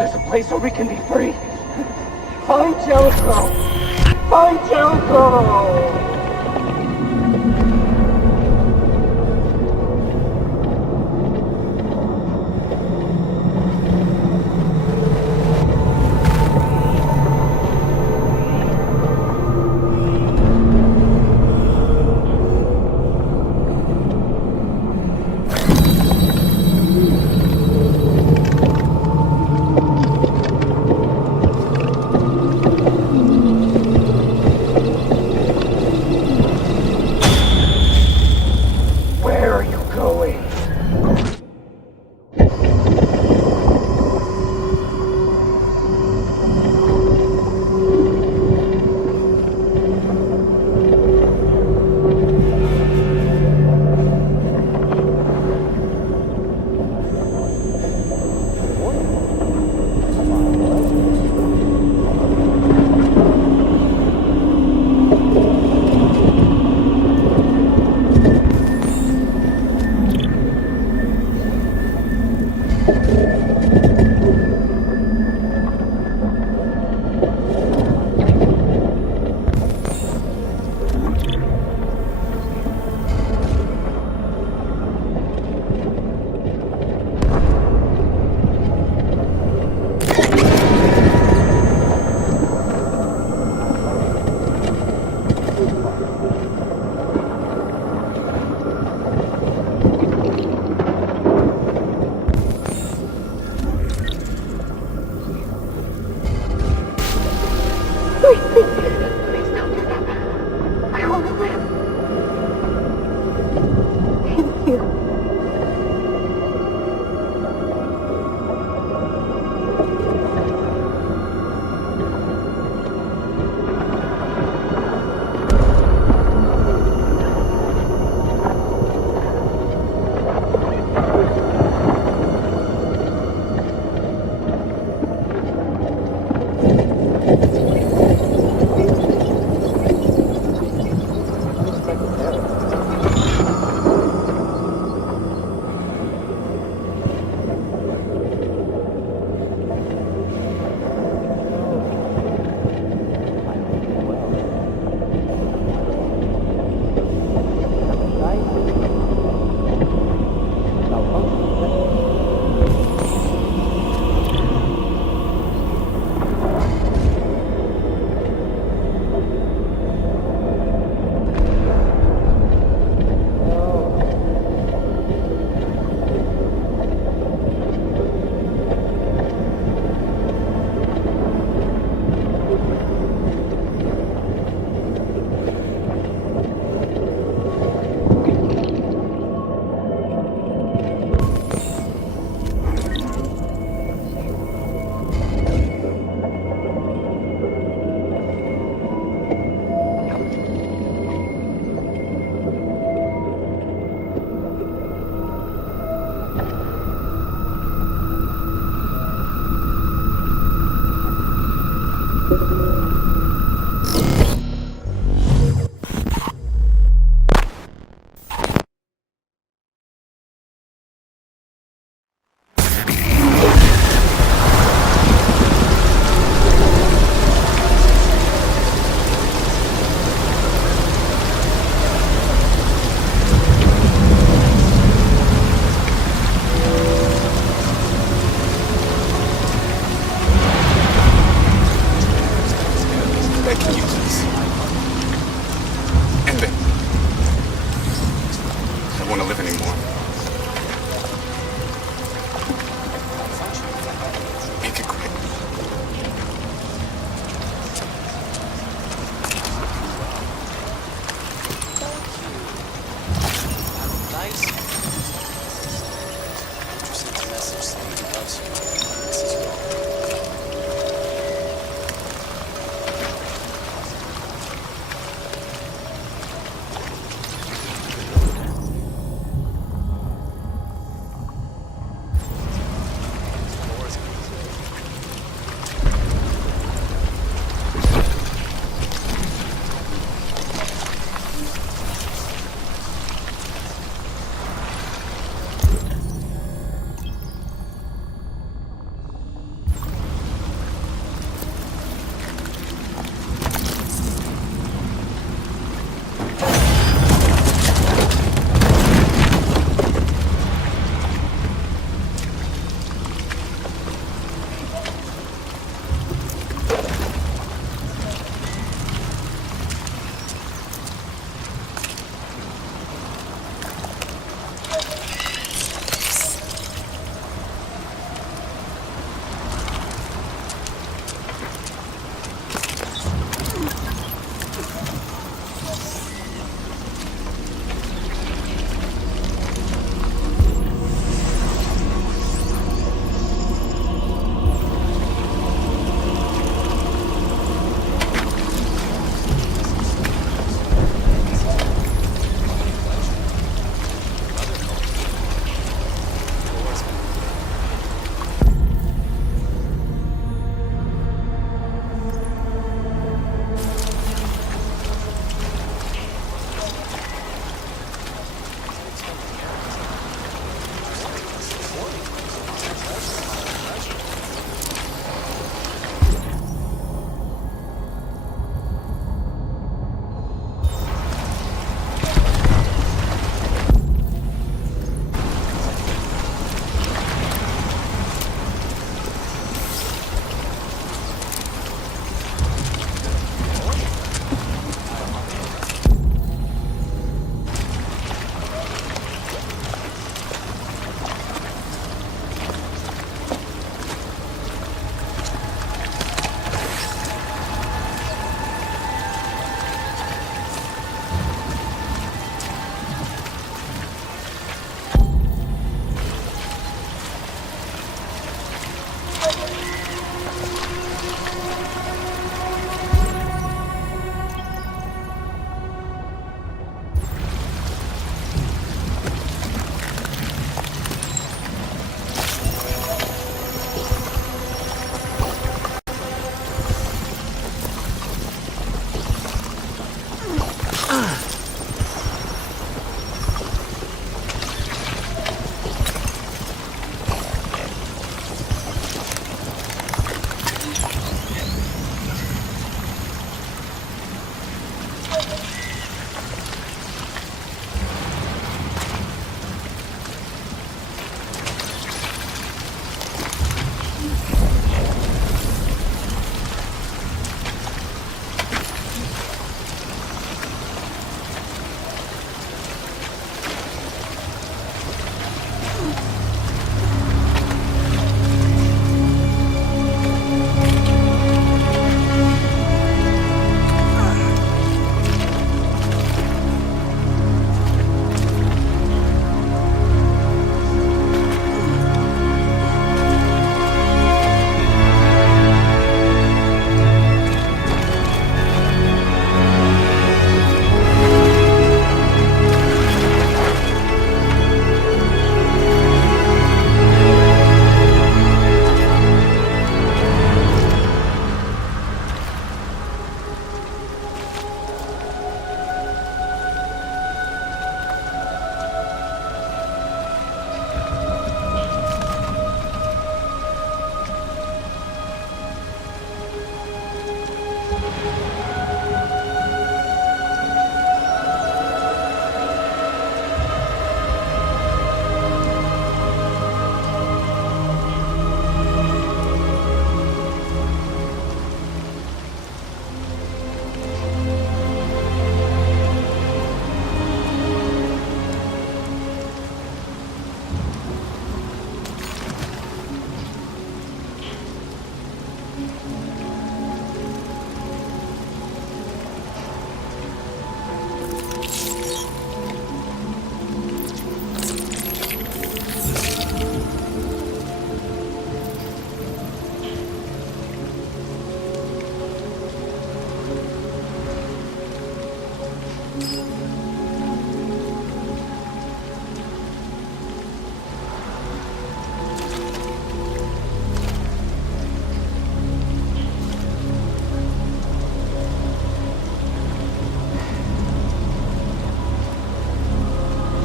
There's a place where we can be free. Find Jericho! Find Jericho!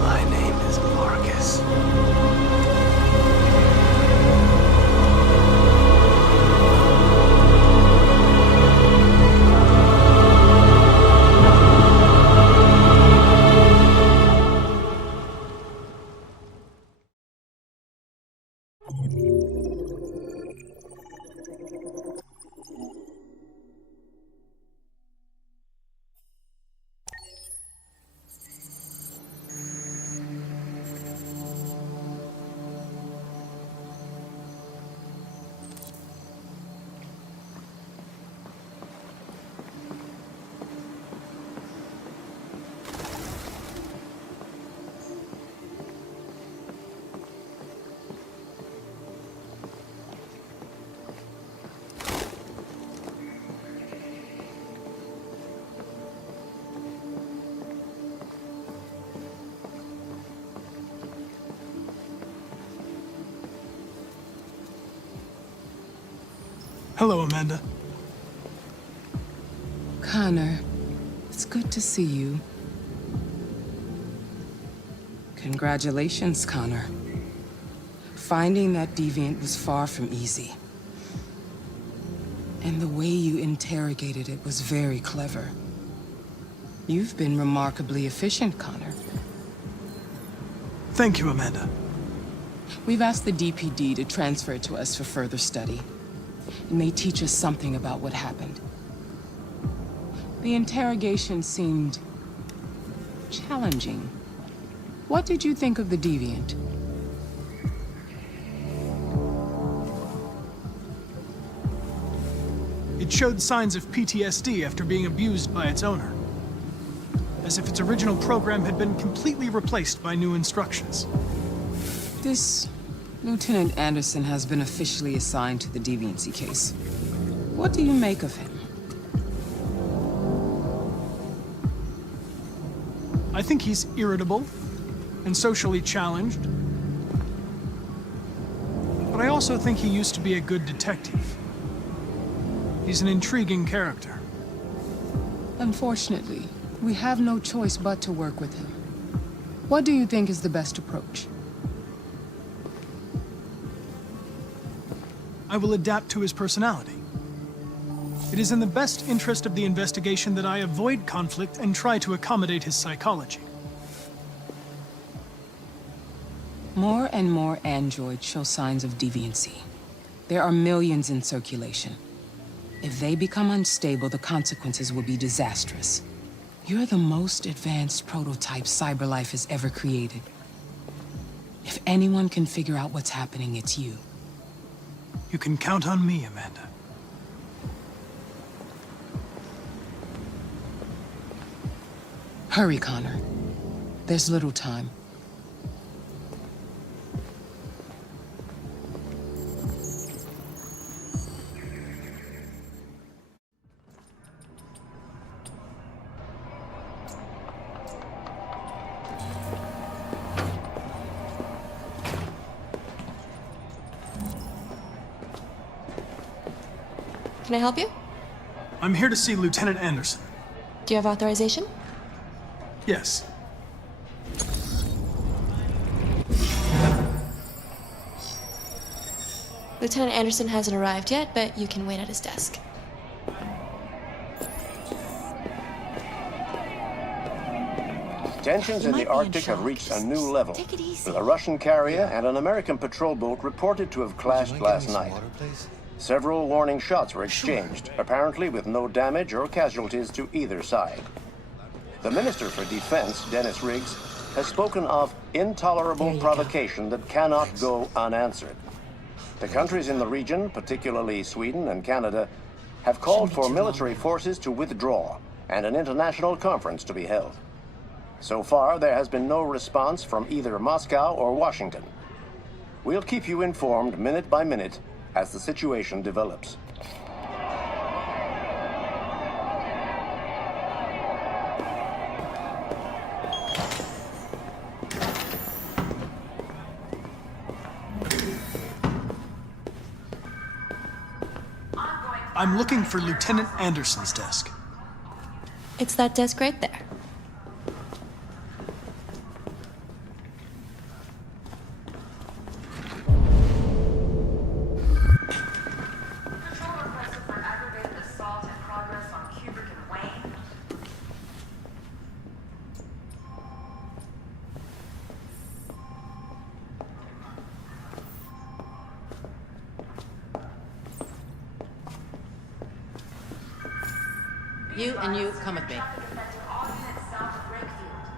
My name is Markus. Hello, Amanda. Connor, it's good to see you. Congratulations, Connor. Finding that deviant was far from easy. And the way you interrogated it was very clever. You've been remarkably efficient, Connor. Thank you, Amanda. We've asked the DPD to transfer it to us for further study. It may teach us something about what happened. The interrogation seemed challenging. What did you think of the deviant? It showed signs of PTSD after being abused by its owner. As if its original program had been completely replaced by new instructions. This Lieutenant Anderson has been officially assigned to the deviancy case. What do you make of him? I think he's irritable and socially challenged. But I also think he used to be a good detective. He's an intriguing character. Unfortunately, we have no choice but to work with him. What do you think is the best approach? I will adapt to his personality. It is in the best interest of the investigation that I avoid conflict and try to accommodate his psychology. More and more androids show signs of deviancy. There are millions in circulation. If they become unstable, the consequences will be disastrous. You're the most advanced prototype cyberlife has ever created. If anyone can figure out what's happening, it's you. You can count on me, Amanda. Hurry, Connor. There's little time. Can I help you? I'm here to see Lieutenant Anderson. Do you have authorization? Yes. Lieutenant Anderson hasn't arrived yet, but you can wait at his desk. Tensions in the Arctic have reached a new level, Take it easy. with a Russian carrier and an American patrol boat reported to have clashed last night. Several warning shots were exchanged, apparently with no damage or casualties to either side. The Minister for Defense, Dennis Riggs, has spoken of intolerable provocation that cannot go unanswered. The countries in the region, particularly Sweden and Canada, have called for military forces to withdraw and an international conference to be held. So far, there has been no response from either Moscow or Washington. We'll keep you informed minute by minute as the situation develops. I'm looking for Lieutenant Anderson's desk. It's that desk right there. Patrol requested for aggravated assault in progress on Kubrick and Wayne. You and you, come with me. Traffic affecting all units south of Brakefield.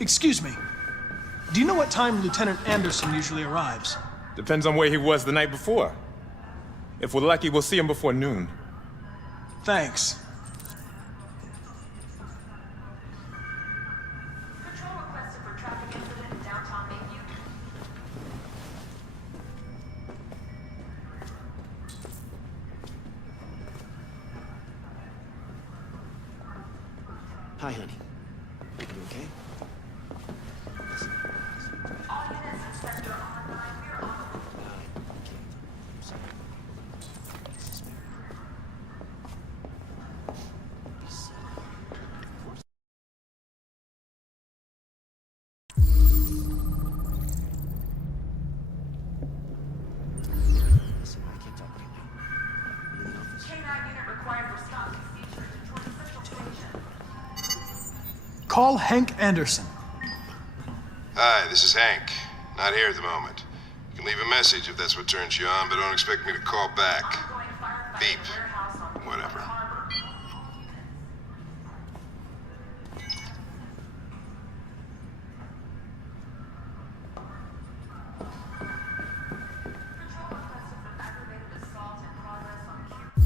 Excuse me. Do you know what time Lieutenant Anderson usually arrives? Depends on where he was the night before. If we're lucky, we'll see him before noon. Thanks. Patrol requested for traffic incident in downtown Mayview. Hi, honey. You okay? All units in sector R9, we're on the I'm sorry. This is very Be silly. Of course. Listen, I can't talk right now. I'm in the office. K9 unit required for stop procedure at Detroit Central Station. Call Hank Anderson. Hi, this is Hank. Not here at the moment. You can leave a message if that's what turns you on, but don't expect me to call back. Ongoing firefight Beep. at the warehouse on Whatever. Harbor. Patrol requested for aggravated assault in progress on Cuba.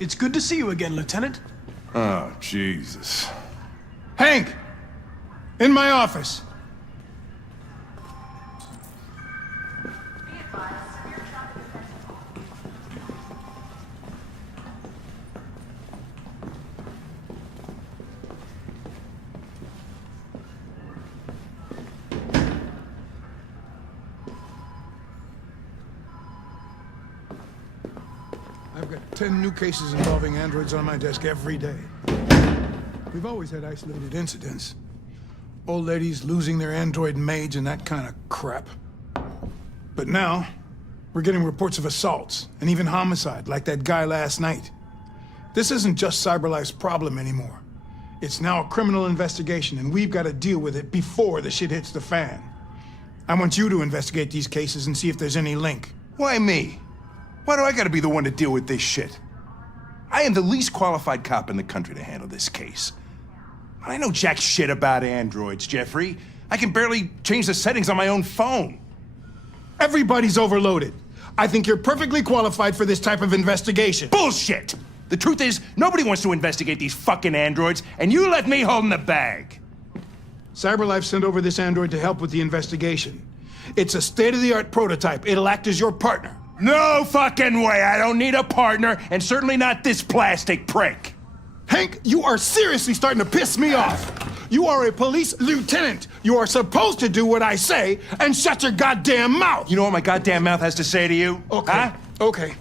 It's good to see you again, Lieutenant. Oh, Jesus. Hank! In my office! Be advised, severe traffic affecting all. I've got 10 new cases involving androids on my desk every day. We've always had isolated incidents. Old ladies losing their android maids and that kind of crap. But now, we're getting reports of assaults and even homicide, like that guy last night. This isn't just CyberLife's problem anymore. It's now a criminal investigation, and we've got to deal with it before the shit hits the fan. I want you to investigate these cases and see if there's any link. Why me? Why do I gotta be the one to deal with this shit? I am the least qualified cop in the country to handle this case. I know jack shit about androids, Jeffrey. I can barely change the settings on my own phone. Everybody's overloaded. I think you're perfectly qualified for this type of investigation. Bullshit! The truth is, nobody wants to investigate these fucking androids, and you left me holding the bag. CyberLife sent over this android to help with the investigation. It's a state-of-the-art prototype. It'll act as your partner. No fucking way! I don't need a partner, and certainly not this plastic prick. Hank, you are seriously starting to piss me off. You are a police lieutenant. You are supposed to do what I say and shut your goddamn mouth. You know what my goddamn mouth has to say to you? Okay, huh? okay.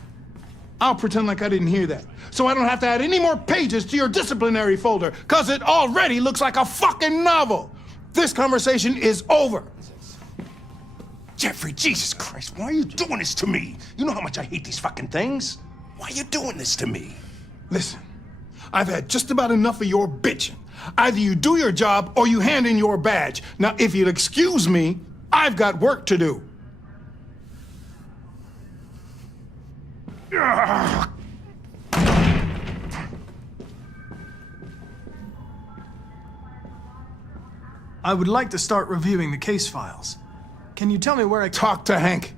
I'll pretend like I didn't hear that, so I don't have to add any more pages to your disciplinary folder, because it already looks like a fucking novel. This conversation is over. Jeffrey, Jesus Christ, why are you doing this to me? You know how much I hate these fucking things. Why are you doing this to me? Listen, I've had just about enough of your bitching. Either you do your job or you hand in your badge. Now, if you'll excuse me, I've got work to do. I would like to start reviewing the case files. Can you tell me where I... Talk to Hank.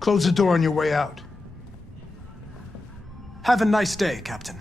Close the door on your way out. Have a nice day, Captain.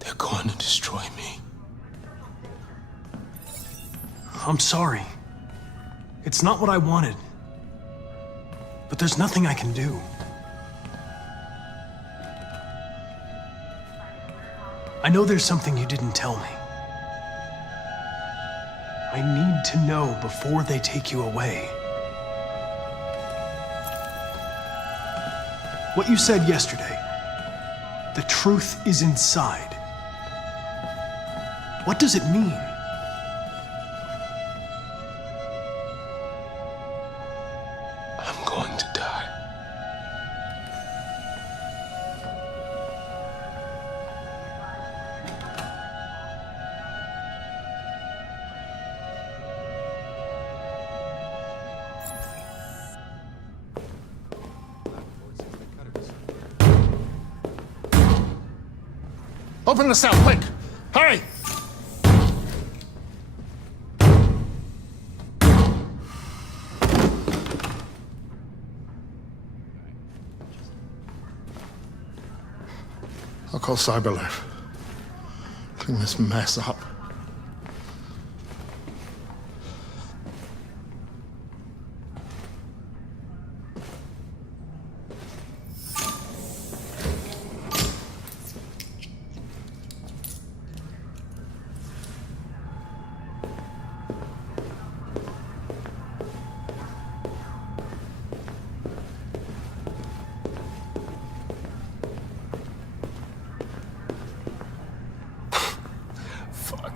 They're going to destroy me. I'm sorry. It's not what I wanted. But there's nothing I can do. I know there's something you didn't tell me. I need to know before they take you away. What you said yesterday, the truth is inside. What does it mean? I'm going to die. Open the cell, quick! Hurry! I'll call CyberLife. Clean this mess up.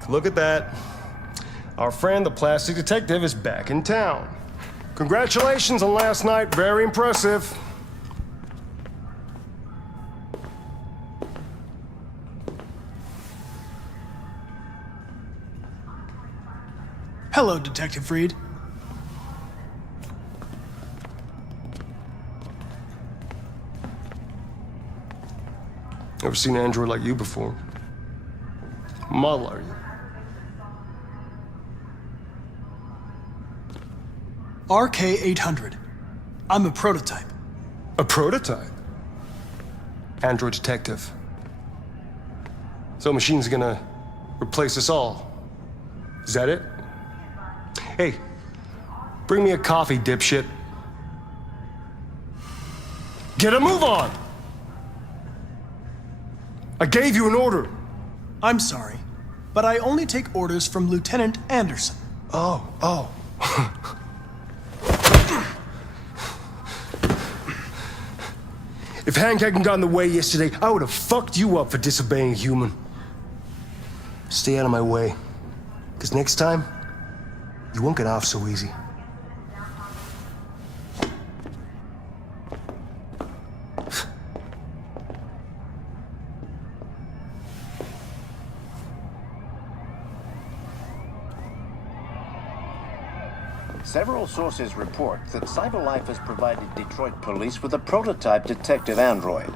Look at that. Our friend, the plastic detective, is back in town. Congratulations on last night. Very impressive. Hello, Detective Reed. Never seen an android like you before. Model, are you? RK-800. I'm a prototype. A prototype? Android detective. So machine's gonna replace us all. Is that it? Hey, bring me a coffee, dipshit. Get a move on! I gave you an order. I'm sorry, but I only take orders from Lieutenant Anderson. Oh. If Hank hadn't gotten in the way yesterday, I would have fucked you up for disobeying a human. Stay out of my way, because next time, you won't get off so easy. Several sources report that CyberLife has provided Detroit police with a prototype detective android.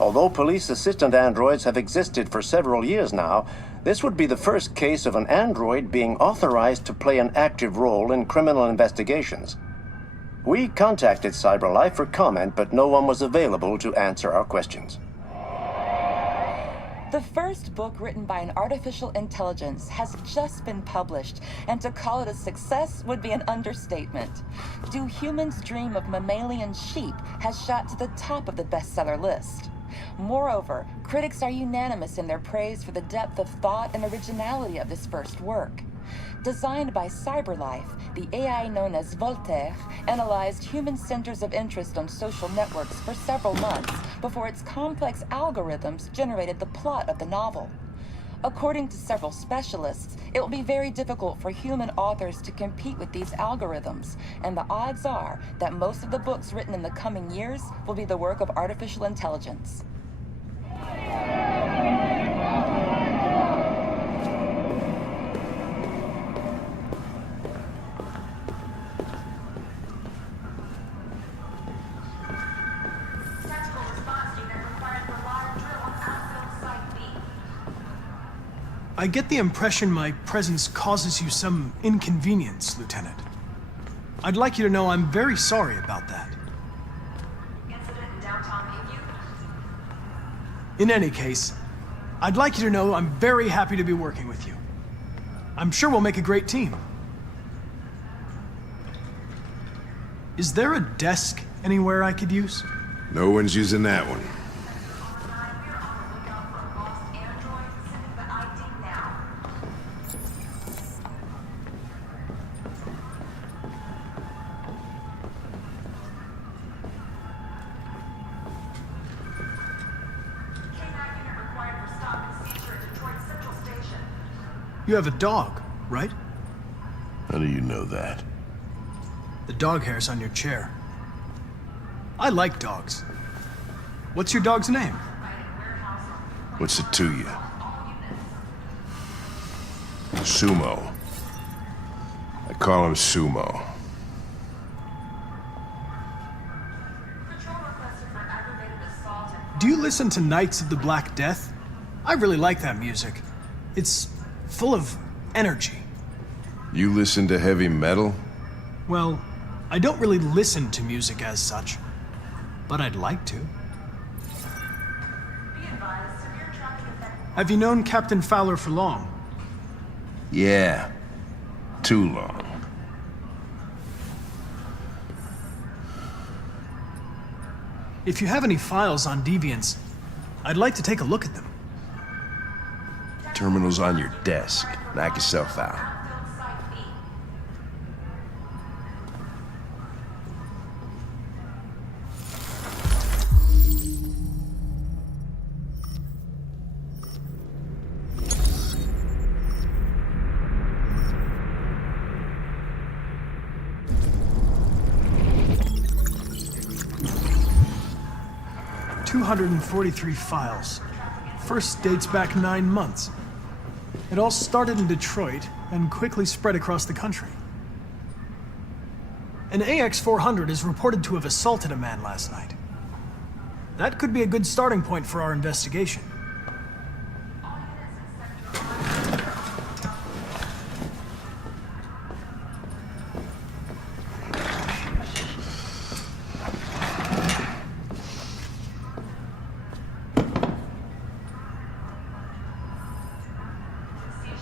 Although police assistant androids have existed for several years now, this would be the first case of an android being authorized to play an active role in criminal investigations. We contacted CyberLife for comment, but no one was available to answer our questions. The first book written by an artificial intelligence has just been published, and to call it a success would be an understatement. Do Humans Dream of Mammalian Sheep has shot to the top of the bestseller list. Moreover, critics are unanimous in their praise for the depth of thought and originality of this first work. Designed by CyberLife, the AI known as Voltaire analyzed human centers of interest on social networks for several months before its complex algorithms generated the plot of the novel. According to several specialists, it will be very difficult for human authors to compete with these algorithms, and the odds are that most of the books written in the coming years will be the work of artificial intelligence. I get the impression my presence causes you some inconvenience, Lieutenant. I'd like you to know I'm very sorry about that. Incident in downtown Mayview? In any case, I'd like you to know I'm very happy to be working with you. I'm sure we'll make a great team. Is there a desk anywhere I could use? No one's using that one. You have a dog, right? How do you know that? The dog hair's on your chair. I like dogs. What's your dog's name? What's it to you? Sumo. I call him Sumo. Do you listen to Knights of the Black Death? I really like that music. It's full of energy. You listen to heavy metal? Well, I don't really listen to music as such, but I'd like to. Have you known Captain Fowler for long? Yeah. Too long. If you have any files on Deviants, I'd like to take a look at them. Terminal's on your desk. Knock yourself out. .243 files. First dates back 9 months. It all started in Detroit and quickly spread across the country. An AX-400 is reported to have assaulted a man last night. That could be a good starting point for our investigation.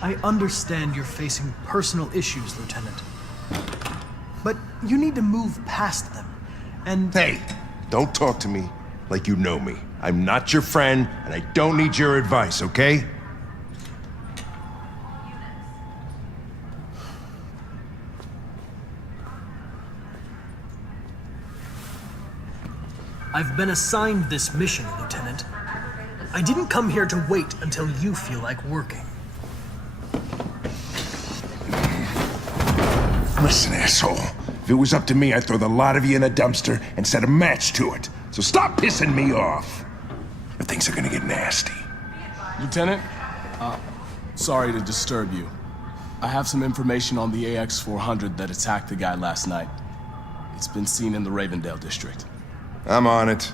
I understand you're facing personal issues, Lieutenant. But you need to move past them, and... Hey, don't talk to me like you know me. I'm not your friend, and I don't need your advice, okay? I've been assigned this mission, Lieutenant. I didn't come here to wait until you feel like working. Listen, asshole. If it was up to me, I'd throw the lot of you in a dumpster and set a match to it. So stop pissing me off. Or things are gonna get nasty. Lieutenant, sorry to disturb you. I have some information on the AX-400 that attacked the guy last night. It's been seen in the Ravendale district. I'm on it.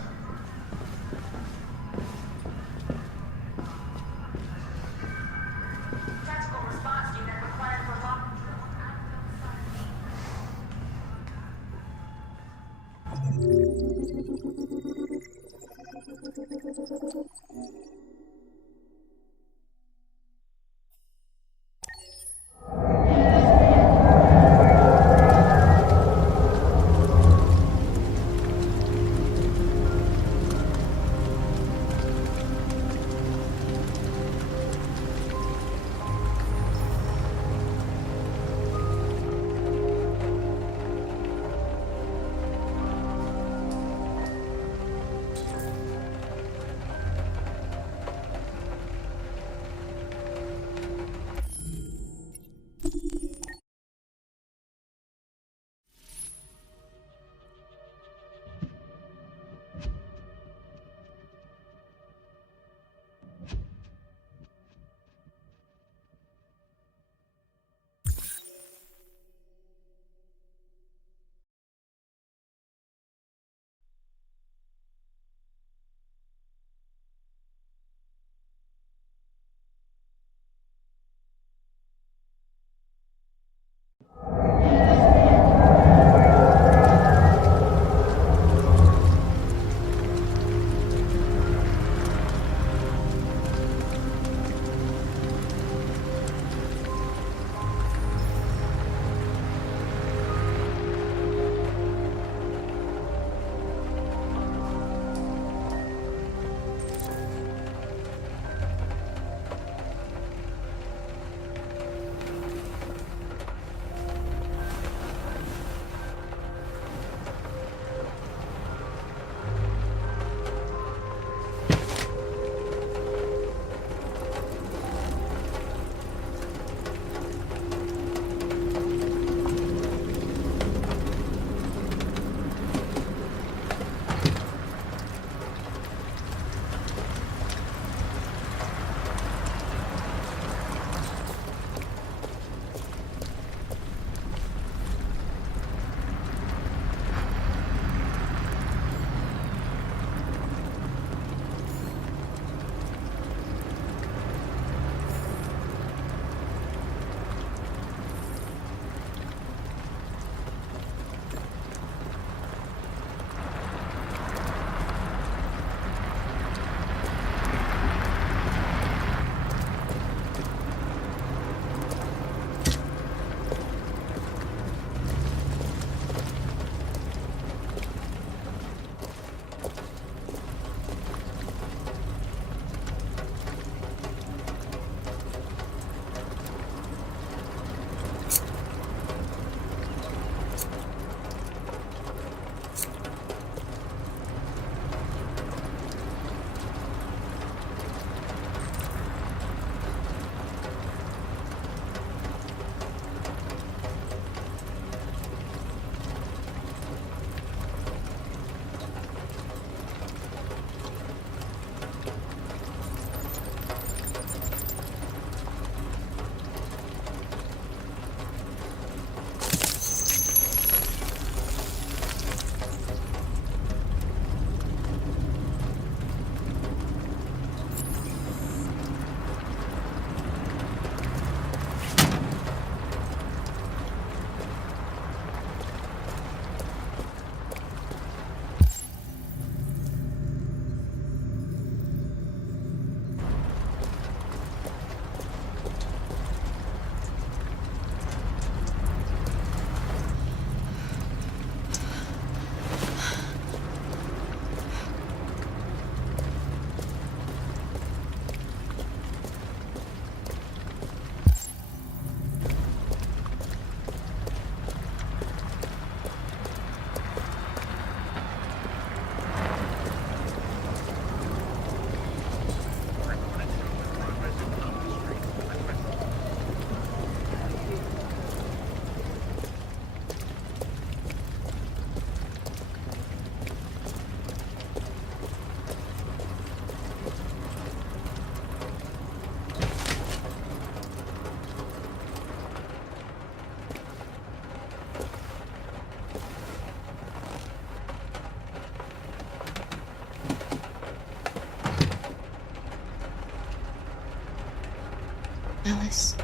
Alice.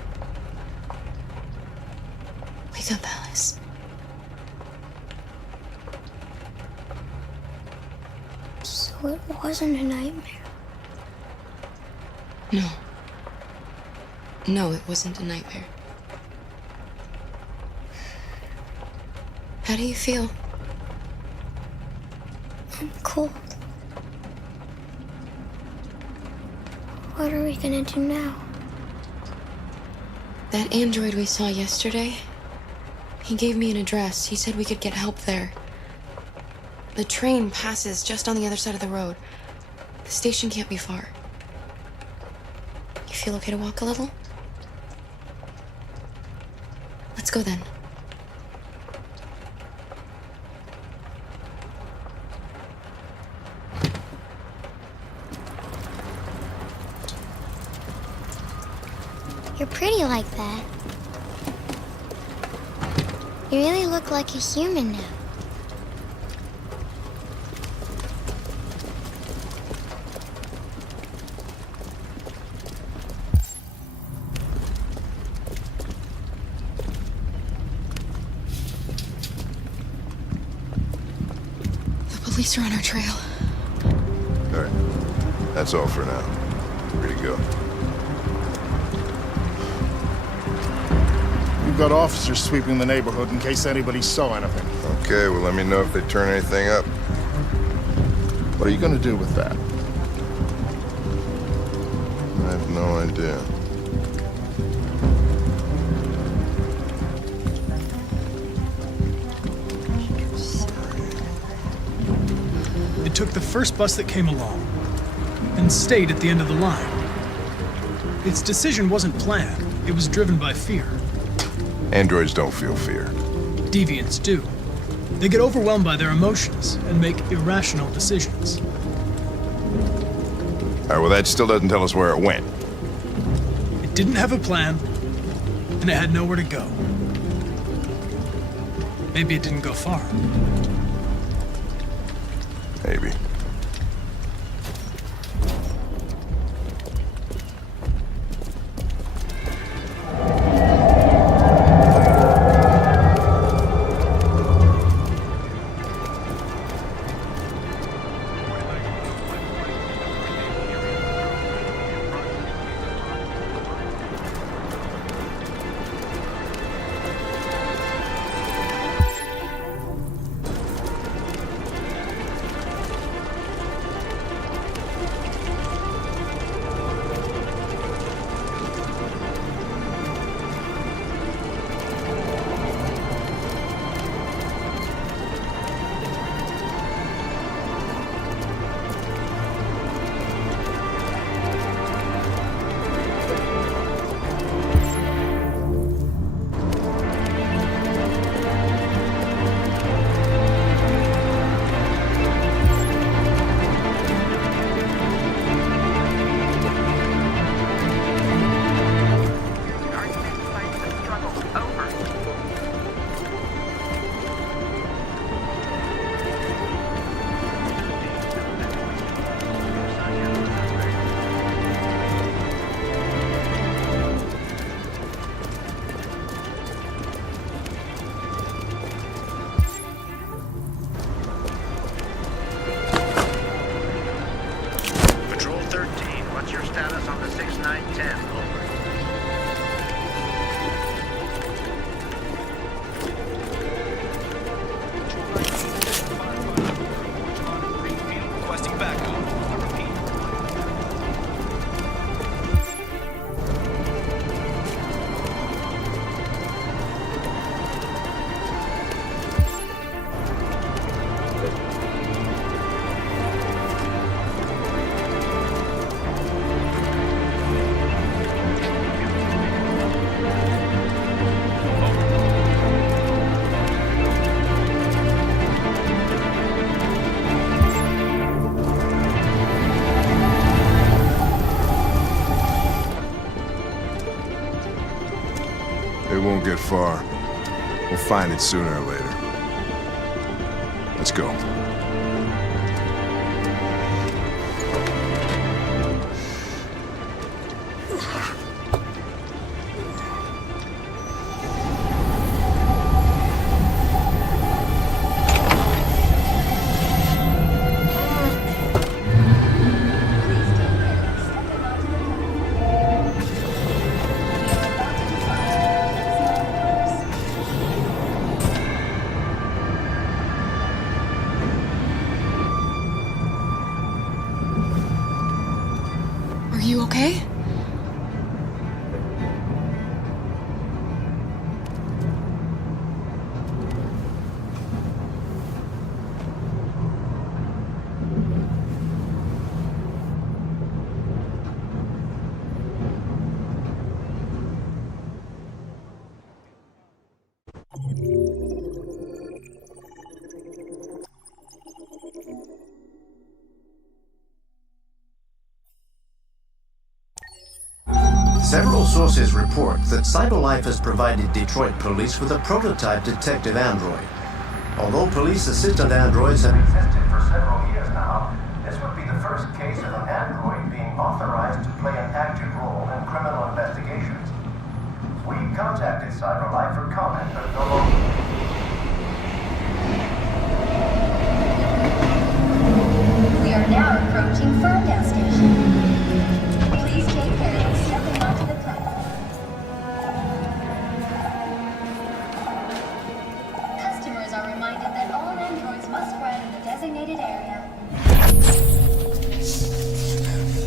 Wake up, Alice. So it wasn't a nightmare. No. No, it wasn't a nightmare. How do you feel? I'm cold. What are we gonna do now? That android we saw yesterday, he gave me an address. He said we could get help there. The train passes just on the other side of the road. The station can't be far. You feel okay to walk a little? Let's go then. You're pretty like that. You really look like a human now. The police are on our trail. All right. That's all for now. Free to go. We've got officers sweeping the neighborhood in case anybody saw anything. Okay, well, let me know if they turn anything up. What are you going to do with that? I have no idea. It took the first bus that came along and stayed at the end of the line. Its decision wasn't planned. It was driven by fear. Androids don't feel fear. Deviants do. They get overwhelmed by their emotions and make irrational decisions. All right, well, that still doesn't tell us where it went. It didn't have a plan, and it had nowhere to go. Maybe it didn't go far. Maybe. It won't get far. We'll find it sooner or later. Let's go. Several sources report that CyberLife has provided Detroit police with a prototype detective android. Although police assistant androids have existed for several years now, this would be the first case of an android being authorized to play an active role in criminal investigations. We contacted CyberLife for comment, but no longer. We are now approaching Ferndale Station. Please take care of stepping onto the platform. Customers are reminded that all androids must ride in the designated area.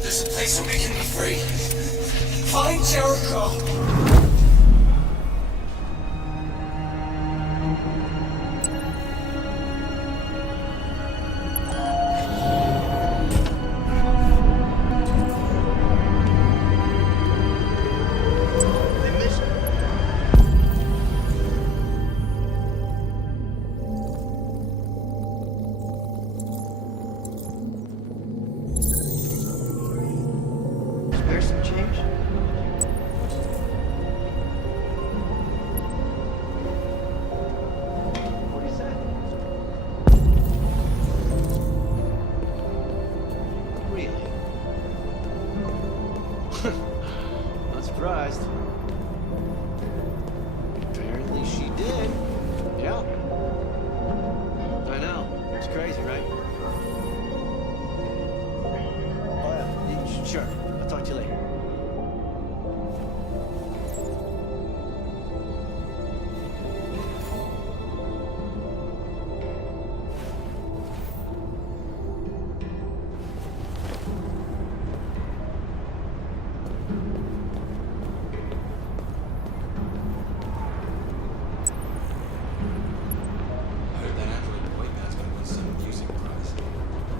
There's a place where we can be free. Find Jericho! Spare some change? What is that? Really? Not surprised. Apparently she did. Yeah. I know. It's crazy, right? Oh yeah, sure. I'll talk to you later.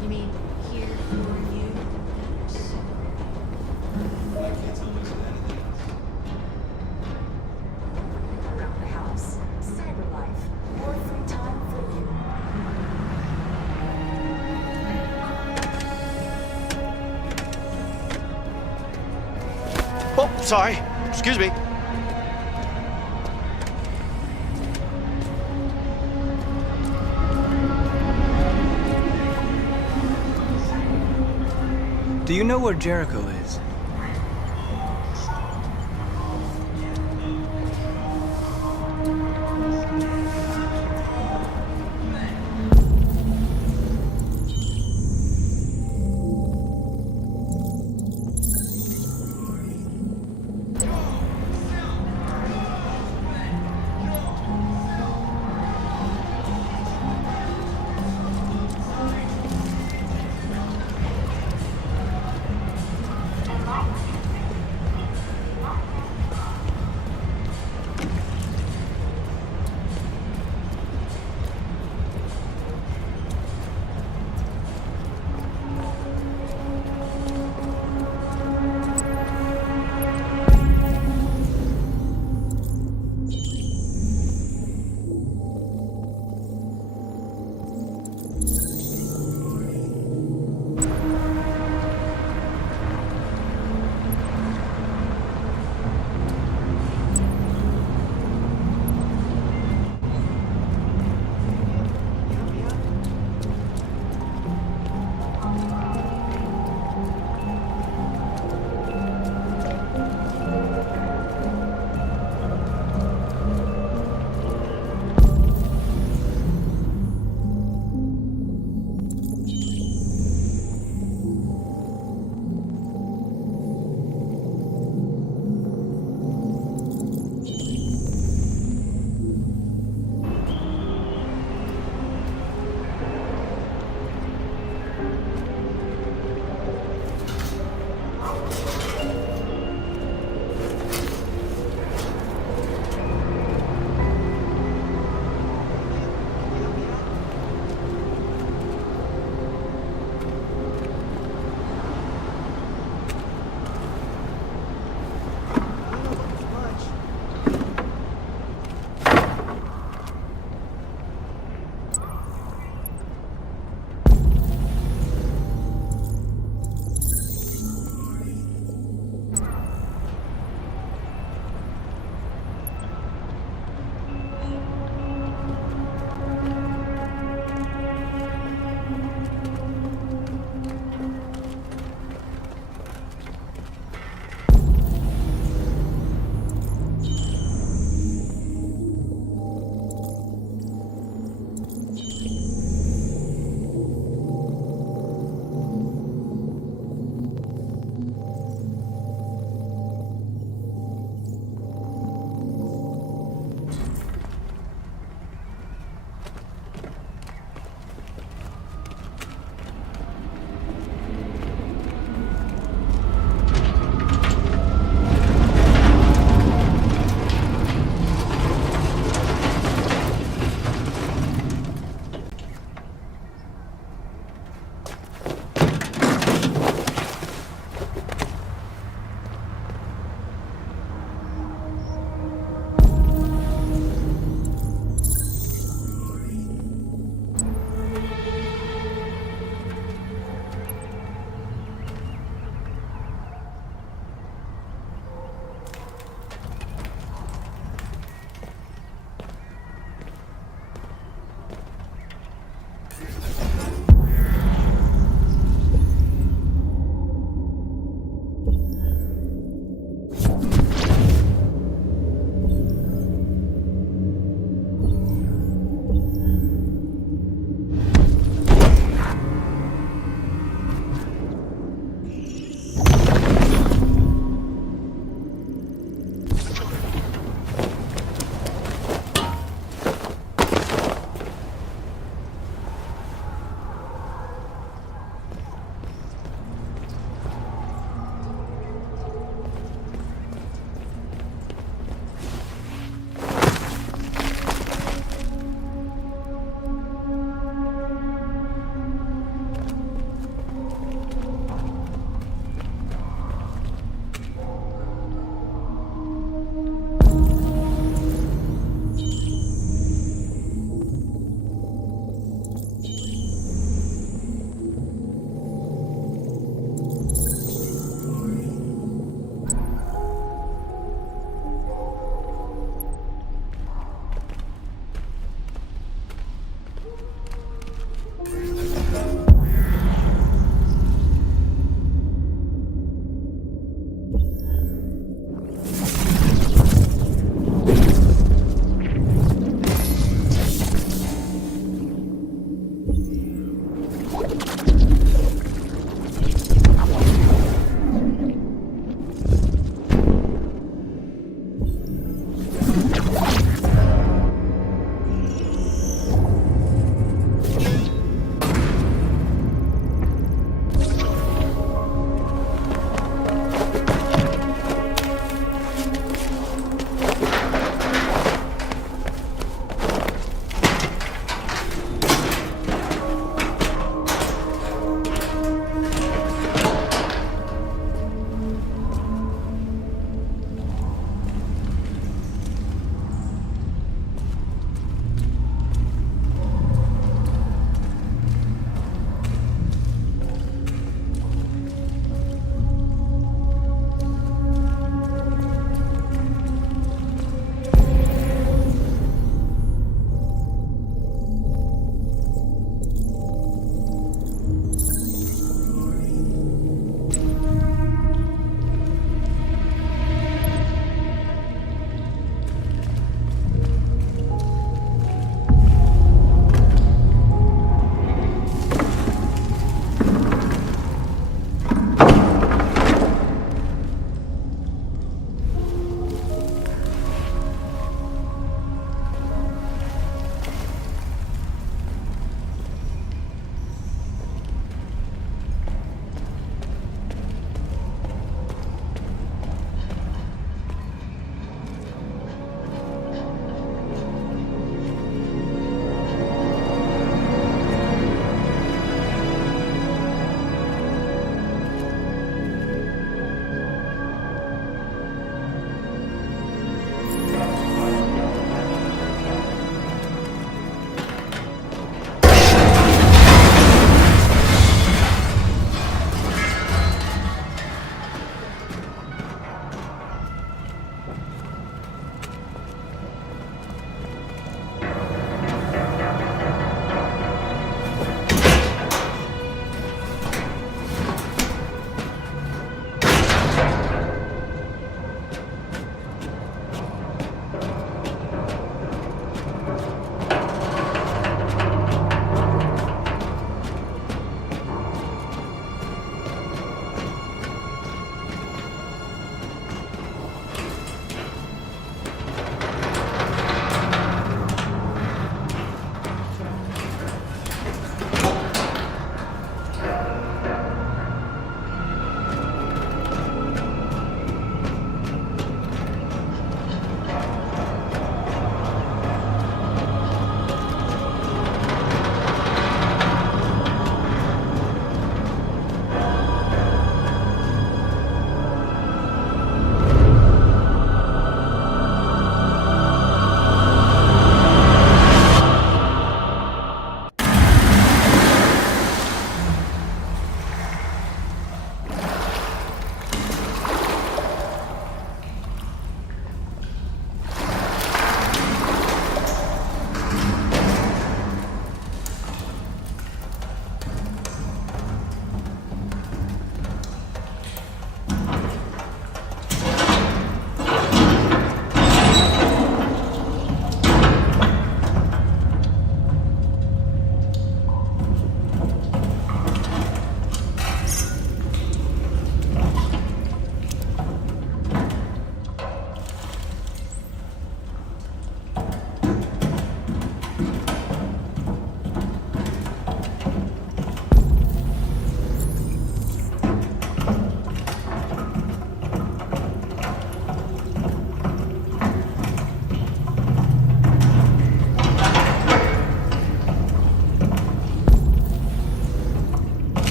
You mean here for you? Around the house, CyberLife, more free time for you. Oh, sorry. Excuse me. Do you know where Jericho is?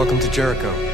Welcome to Jericho.